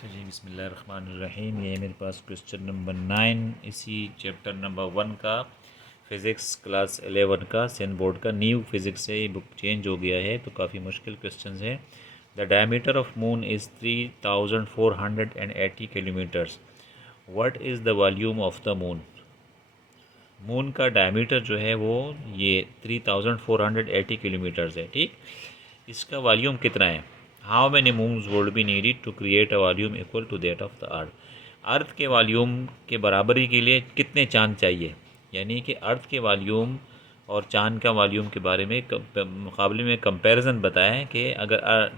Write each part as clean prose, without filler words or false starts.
अच्छा जी, बिस्मिल्लाहिर्रहमानिर्रहीम। ये मेरे पास क्वेश्चन नंबर 9 इसी चैप्टर नंबर 1 का फ़िज़िक्स क्लास 11 का सेन बोर्ड का न्यू फिज़िक्स है। ये बुक चेंज हो गया है तो काफ़ी मुश्किल क्वेश्चन है। The diameter of moon is 3480 kilometres. What is the volume of the moon. Moon का डायमीटर जो है वो ये 3480 किलोमीटर्स है। ठीक, इसका वॉल्यूम कितना है। How many moons would be needed to create a volume equal to that of the earth. Earth के वॉल्यूम के बराबरी के लिए कितने चांद चाहिए। यानी कि अर्थ के वॉल्यूम और चांद का वॉल्यूम के बारे में मुकाबले में कंपैरिजन बताया है कि अगर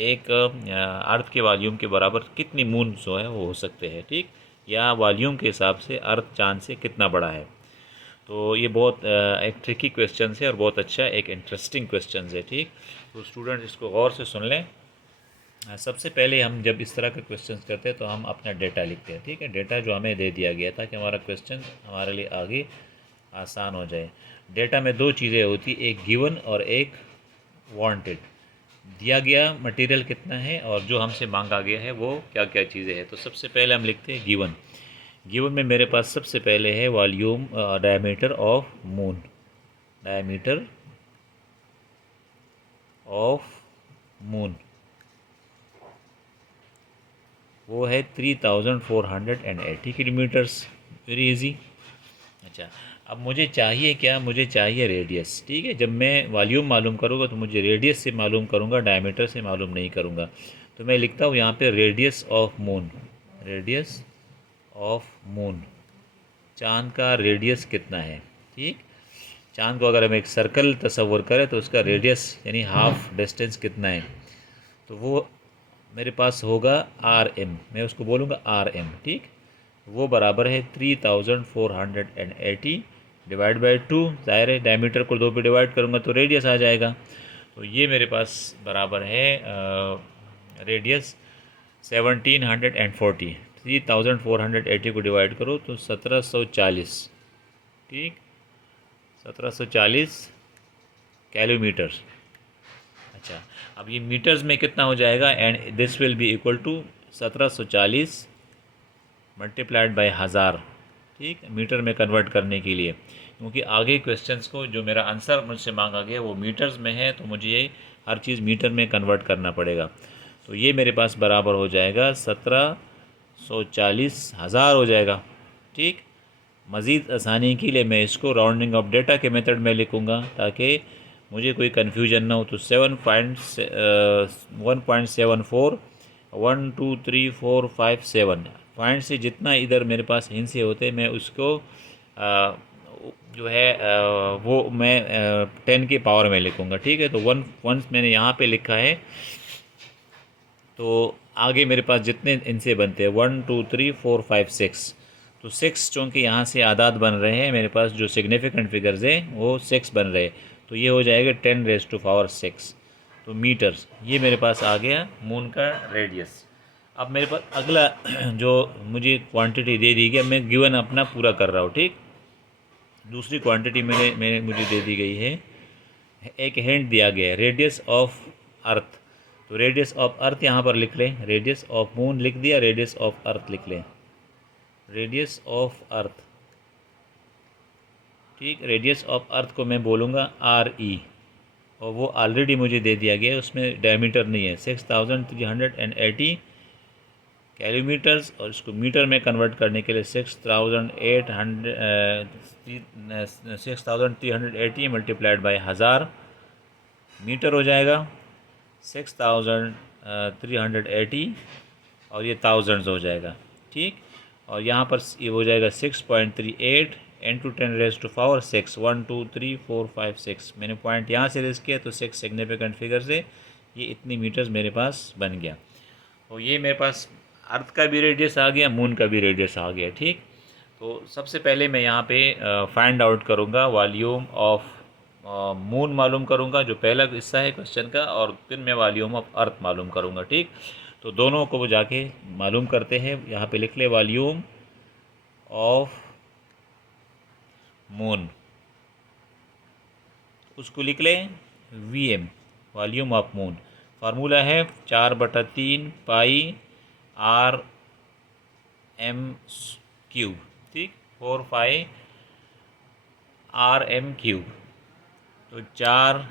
एक अर्थ के वॉल्यूम के बराबर कितनी मून जो है वो हो सकते हैं। ठीक, या वॉल्यूम के हिसाब से अर्थ चांद से कितना बड़ा है। तो ये बहुत एक ट्रिकी क्वेश्चन है और बहुत अच्छा एक इंटरेस्टिंग क्वेश्चन है। ठीक, तो स्टूडेंट इसको गौर से सुन लें। सबसे पहले हम जब इस तरह के क्वेश्चन करते हैं तो हम अपना डेटा लिखते हैं। ठीक है, डेटा जो हमें दे दिया गया था कि हमारा क्वेश्चन हमारे लिए आगे आसान हो जाए। डेटा में दो चीज़ें होती, एक गिवन और एक वांटेड। दिया गया मटेरियल कितना है और जो हमसे मांगा गया है वो क्या क्या चीज़ें हैं। तो सबसे पहले हम लिखते हैं गिवन। गिवन में मेरे पास सबसे पहले है volume diameter of moon. Diameter of moon वो है 3480 किलोमीटर्स। Very easy. अच्छा, अब मुझे चाहिए क्या, मुझे चाहिए रेडियस। ठीक है, जब मैं वॉल्यूम मालूम करूँगा तो मुझे रेडियस से मालूम करूँगा, डायमीटर से मालूम नहीं करूँगा। तो मैं लिखता हूँ यहाँ पे radius of moon. Radius of moon, चाँद का रेडियस कितना है। ठीक, चाँद को अगर हम एक सर्कल तस्वर करें तो उसका रेडियस यानी हाफ डिस्टेंस कितना है, तो वो मेरे पास होगा आर एम। मैं उसको बोलूँगा आर एम। ठीक, वो बराबर है 3480 डिवाइड बाई 2। ज़ाहिर है डायमीटर को 2 पे डिवाइड करूँगा तो रेडियस आ जाएगा। तो ये मेरे पास बराबर है रेडियस 1740। 3480 को डिवाइड करो तो 1740। ठीक, 1740 किलोमीटर। अच्छा, अब ये मीटर्स में कितना हो जाएगा, and this will be equal to 1740 multiplied by 1000। ठीक, मीटर में कन्वर्ट करने के लिए, क्योंकि आगे क्वेश्चंस को जो मेरा आंसर मुझसे मांगा गया वो मीटर्स में है तो मुझे ये हर चीज़ मीटर में कन्वर्ट करना पड़ेगा। तो ये मेरे पास बराबर हो जाएगा 1740,000 हो जाएगा। ठीक, मज़ीद आसानी के लिए मैं इसको राउंडिंग ऑफ डेटा के मेथड में लिखूँगा ताकि मुझे कोई कन्फ्यूजन ना हो। तो 1.74 1 2 3 4 5 7 पॉइंट से जितना इधर मेरे पास हिंसे होते मैं उसको जो है वो मैं 10 के पावर में लिखूँगा। ठीक है, तो वंस मैंने यहाँ पे लिखा है तो आगे मेरे पास जितने इनसे बनते हैं 1 2 3 4 5 6। तो 6 चूँकि यहाँ से आदाद बन रहे हैं मेरे पास, जो सिग्निफिकेंट फिगर्स हैं वो 6 बन रहे, तो ये हो जाएगा 10⁻⁶। तो मीटर्स ये मेरे पास आ गया मून का रेडियस। अब मेरे पास अगला जो मुझे क्वांटिटी दे दी गई, मैं गिवन अपना पूरा कर रहा हूँ। ठीक, दूसरी क्वांटिटी मुझे दे दी गई है। एक हिंट दिया गया है रेडियस ऑफ अर्थ। तो रेडियस ऑफ अर्थ यहाँ पर लिख लें, रेडियस ऑफ मून लिख दिया, रेडियस ऑफ अर्थ लिख लें, रेडियस ऑफ अर्थ। ठीक, रेडियस ऑफ अर्थ को मैं बोलूँगा आर ई, और वो ऑलरेडी मुझे दे दिया गया है, उसमें डायमीटर नहीं है। 6380 किलोमीटर्स, और इसको मीटर में कन्वर्ट करने के लिए 6380 मल्टीप्लाइड बाई 1000 मीटर हो जाएगा। 6380 और ये थाउजेंड्स हो जाएगा। ठीक, और यहाँ पर ये हो जाएगा 6.38 इंटू 10⁻⁶ 1 2 3 4 5 6। मैंने पॉइंट यहाँ से रेस किया तो 6 सिग्निफिकेंट फिगर से ये इतनी मीटर्स मेरे पास बन गया। तो ये मेरे पास अर्थ का भी रेडियस आ गया, मून का भी रेडियस आ गया। ठीक, तो सबसे पहले मैं यहाँ पे फाइंड आउट करूँगा वॉल्यूम ऑफ मून मालूम करूँगा, जो पहला हिस्सा है क्वेश्चन का, और फिर मैं वॉल्यूम ऑफ अर्थ मालूम करूँगा। ठीक, तो दोनों को वो जाके मालूम करते हैं। यहाँ पे लिख ले वॉल्यूम ऑफ मून, उसको लिख ले V M, volume of moon. Formula है 4/3 पाई आर एम क्यूब, ठीक, 4 5 आर एम क्यूब। तो 4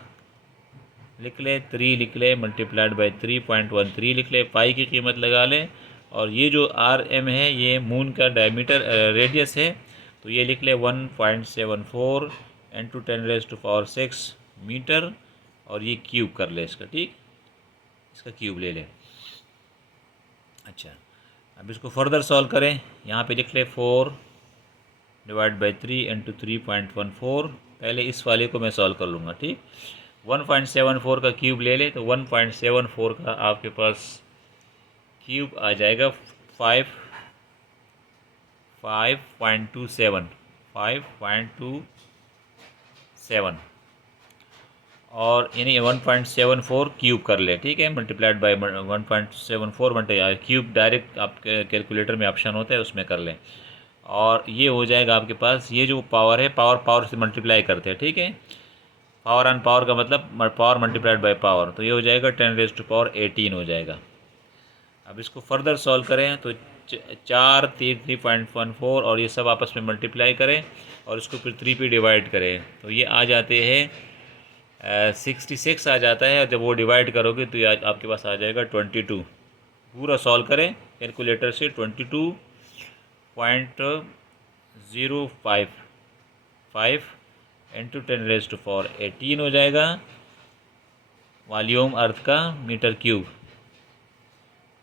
लिख ले, 3 लिख ले, मल्टीप्लाइड बाई 3.13 लिख ले, पाई की कीमत लगा ले। और ये जो आर एम है ये मून का डायमीटर रेडियस है, तो ये लिख ले 1.74 इंटू 10⁻⁶ मीटर, और ये क्यूब कर ले इसका, ठीक, इसका क्यूब ले ले। अच्छा, अब इसको फर्दर सॉल्व करें। यहाँ पे लिख ले 4 डिवाइड बाई 3 इंटू 3.14। पहले इस वाले को मैं सॉल्व कर लूँगा, ठीक। 1.74 का क्यूब ले ले, तो 1.74 का आपके पास क्यूब आ जाएगा 5.27 और यानी 1.74 क्यूब कर ले, ठीक है, multiplied by 1.74 multiply cube, direct आप कैलकुलेटर में ऑप्शन होता है उसमें कर लें। और ये हो जाएगा आपके पास, ये जो पावर है, पावर से मल्टीप्लाई करते हैं, ठीक है, पावर ऑन पावर का मतलब पावर मल्टीप्लाइड बाय पावर, तो ये हो जाएगा 10⁻18 हो जाएगा। अब इसको फर्दर सॉल्व करें तो 4 3.14 और ये सब आपस में मल्टीप्लाई करें और इसको फिर 3 पे डिवाइड करें, तो ये आ जाते हैं 66 आ जाता है। और जब वो डिवाइड करोगे तो ये आपके पास आ जाएगा 22। पूरा सॉल्व करें कैलकुलेटर से, 22.055 इंटू 10⁻18 हो जाएगा वॉल्यूम अर्थ का मीटर क्यूब।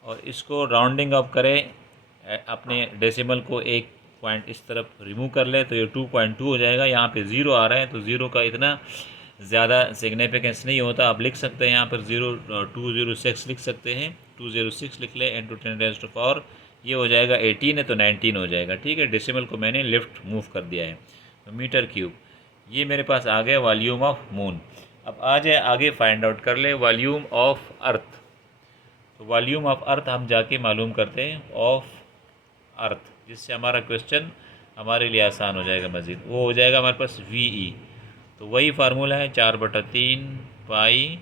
और इसको राउंडिंग अप करें, अपने डेसिमल को एक पॉइंट इस तरफ रिमूव कर ले, तो ये 2.2 हो जाएगा। यहाँ पे 0 आ रहा है तो 0 का इतना ज़्यादा सिग्निफिकेंस नहीं होता, आप लिख सकते हैं यहाँ पर 206 लिख सकते हैं, 206 लिख ले इंटू 10⁻⁴, ये हो जाएगा 18 है तो 19 हो जाएगा, ठीक है। डेसिमल को मैंने लेफ्ट मूव कर दिया है, तो मीटर क्यूब ये मेरे पास आ गया वॉल्यूम ऑफ मून। अब आ जाए आगे फाइंड आउट कर ले वॉल्यूम ऑफ अर्थ। तो वॉल्यूम ऑफ अर्थ हम जाके मालूम करते हैं ऑफ अर्थ, जिससे हमारा क्वेश्चन हमारे लिए आसान हो जाएगा मज़ीद। वो हो जाएगा हमारे पास VE, तो वही फार्मूला है 4/3 पाई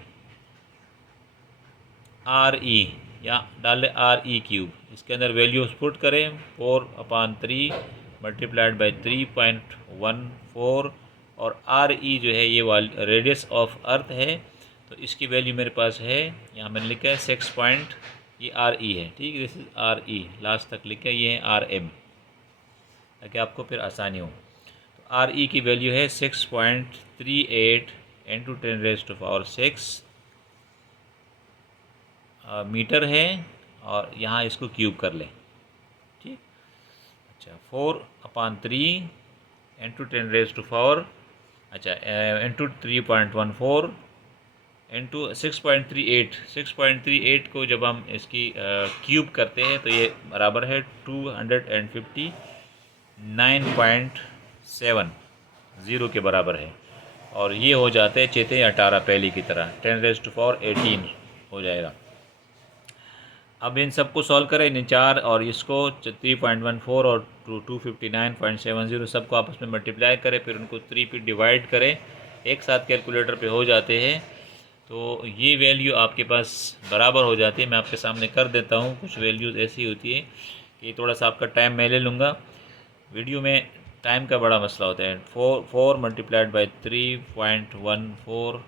RE, या डाल RE क्यूब, इसके अंदर वैल्यूज पुट करें 4/3 मल्टीप्लाइड बाई 3.14 और RE जो है ये रेडियस ऑफ अर्थ है, तो इसकी वैल्यू मेरे पास है, यहाँ मैंने लिखा है 6 पॉइंट, ये RE है, ठीक है, दिस इज RE, लास्ट तक लिखा है, ये है RM, ताकि आपको फिर आसानी हो। तो RE की वैल्यू है 6.38 इंटू 10⁻⁶ मीटर है, और यहाँ इसको क्यूब कर लें, ठीक। अच्छा, 4/3 इंटू 10⁻⁴, अच्छा इंटू 3.14 इंटू 6.38 को जब हम इसकी क्यूब करते हैं तो ये बराबर है 259.70 के बराबर है। और ये हो जाते हैं चेते 18 पहली की तरह, 10⁻18 हो जाएगा। अब इन सबको सॉल्व करें, इन 4 और इसको 3.14 और 259.70 सबको आपस में मल्टीप्लाई करें, फिर उनको 3 पे डिवाइड करें, एक साथ कैलकुलेटर पे हो जाते हैं। तो ये वैल्यू आपके पास बराबर हो जाती है। मैं आपके सामने कर देता हूँ, कुछ वैल्यूज़ ऐसी होती है कि थोड़ा सा आपका टाइम मैं ले लूँगा। वीडियो में टाइम का बड़ा मसला होता है। 4 मल्टीप्लाइड बाई 3.14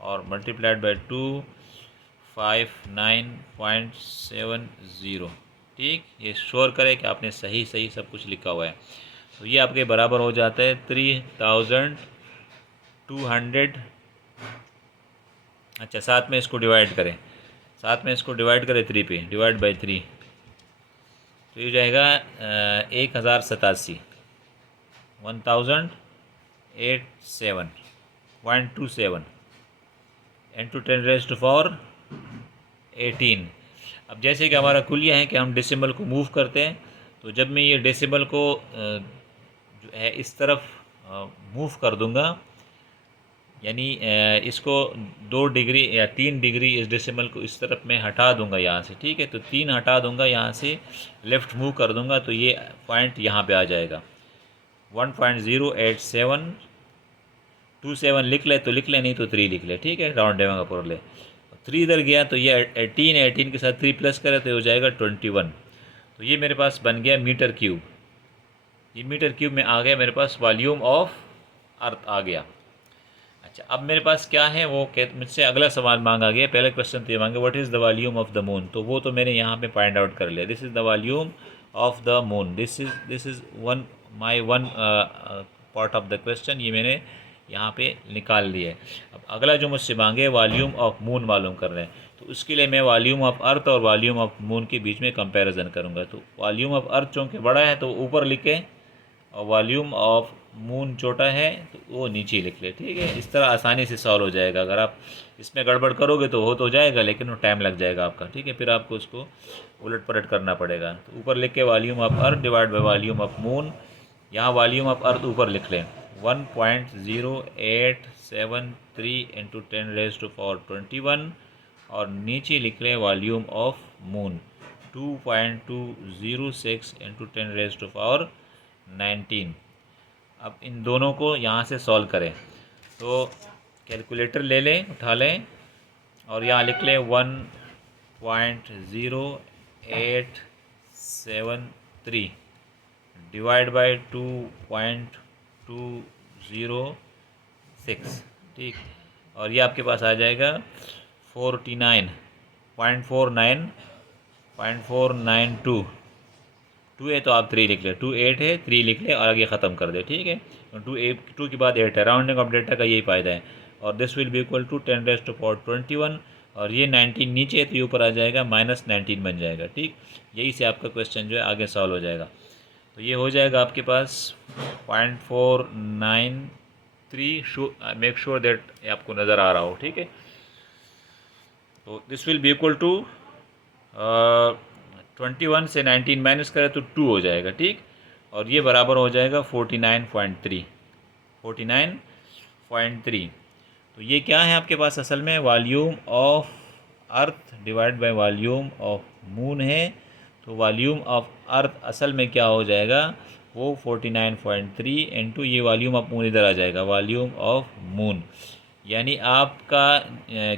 और मल्टीप्लाइड बाई 259.70, ठीक। ये श्योर करें कि आपने सही सब कुछ लिखा हुआ है। तो ये आपके बराबर हो जाता है 3200। अच्छा, साथ में इसको डिवाइड करें, 3 पे डिवाइड बाई 3, तो ये जाएगा 1087 1087.27 इंटू 10⁻18। अब जैसे कि हमारा कुलिया है कि हम डेसिमल को मूव करते हैं, तो जब मैं ये डेसिमल को जो है इस तरफ मूव कर दूंगा, यानी इसको 2 डिग्री या 3 डिग्री इस डेसिमल को इस तरफ मैं हटा दूंगा यहाँ से, ठीक है। तो 3 हटा दूंगा, यहाँ से लेफ़्ट मूव कर दूंगा, तो ये पॉइंट यहाँ पे आ जाएगा 1.08727 लिख ले तो लिख ले, नहीं तो 3 लिख ले, ठीक है, राउंड डेवा का ले। 3 इधर गया तो ये 18, 18 के साथ 3 प्लस करें तो ये हो जाएगा 21। तो ये मेरे पास बन गया मीटर क्यूब। ये मीटर क्यूब में आ गया मेरे पास वॉल्यूम ऑफ अर्थ आ गया। अच्छा, अब मेरे पास क्या है, वो मुझसे अगला सवाल मांगा गया। पहले क्वेश्चन तो ये मांगे what is the volume of the moon, तो वो तो मैंने यहाँ पे फाइंड आउट कर लिया। This is the volume of the moon, this is one my one part of the question, ये मैंने यहाँ पे निकाल लिया है। अब अगला जो मुझसे मांगे वॉल्यूम ऑफ मून मालूम कर रहे हैं, तो उसके लिए मैं वॉल्यूम ऑफ अर्थ और वॉल्यूम ऑफ मून के बीच में कंपैरिजन करूँगा। तो वॉल्यूम ऑफ अर्थ चूँकि बड़ा है तो ऊपर लिखे, और वॉल्यूम ऑफ मून छोटा है तो वो नीचे लिख ले। ठीक है, इस तरह आसानी से सॉल्व हो जाएगा। अगर आप इसमें गड़बड़ करोगे तो हो तो जाएगा, लेकिन वो टाइम लग जाएगा आपका। ठीक है, फिर आपको उसको उलट पलट करना पड़ेगा। तो ऊपर लिख के volume of earth divide by volume of moon. यहाँ वॉल्यूम ऑफ अर्थ ऊपर लिख लें 1.0873 इंटू 10⁻⁻21, और नीचे लिख लें वॉल्यूम ऑफ मून 2.206 इंटू 10⁻19। अब इन दोनों को यहाँ से सॉल्व करें, तो कैलकुलेटर ले लें, उठा लें, और यहाँ लिख लें 1.0873 डिवाइड बाई 2.206। ठीक, और ये आपके पास आ जाएगा 49.492। 2 है तो आप 3 लिख लें, 2 8 है, 3 लिख लें और आगे ख़त्म कर दे। ठीक है, 2 के बाद 8 है, राउंडिंग ऑफ डेटा का यही फ़ायदा है। और this will be equal to 10⁻21, और ये 19 नीचे है तो ये ऊपर आ जाएगा -19 बन जाएगा। ठीक, यही से आपका क्वेश्चन जो है आगे सॉल्व हो जाएगा। तो ये हो जाएगा आपके पास 0.493। मेक श्योर दैट आपको नज़र आ रहा हो। ठीक है, तो this will be equal to 21 से 19 माइनस करें तो 2 हो जाएगा। ठीक, और ये बराबर हो जाएगा 49.3। तो ये क्या है आपके पास, असल में volume of earth divide by volume of moon है। तो वॉल्यूम ऑफ अर्थ असल में क्या हो जाएगा, वो 49.3 इंटू ये वॉल्यूम ऑफ मून इधर आ जाएगा, वॉल्यूम ऑफ मून। यानी आपका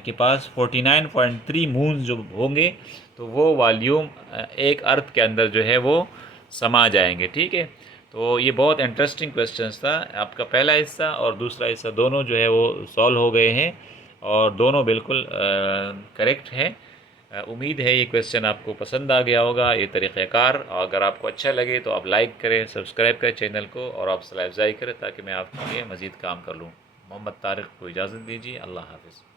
के पास 49.3 मून जो होंगे तो वो वॉल्यूम एक अर्थ के अंदर जो है वो समा जाएंगे। ठीक है, तो ये बहुत इंटरेस्टिंग क्वेश्चंस था। आपका पहला हिस्सा और दूसरा हिस्सा दोनों जो है वो सॉल्व हो गए हैं, और दोनों बिल्कुल करेक्ट हैं। उम्मीद है ये क्वेश्चन आपको पसंद आ गया होगा, ये तरीक़ाकार। और अगर आपको अच्छा लगे तो आप लाइक करें, सब्सक्राइब करें चैनल को, और आप हौसला अफजाई करें ताकि मैं आपके लिए मज़ीद काम कर लूँ। मोहम्मद तारिक को इजाज़त दीजिए। अल्लाह हाफ़िज़।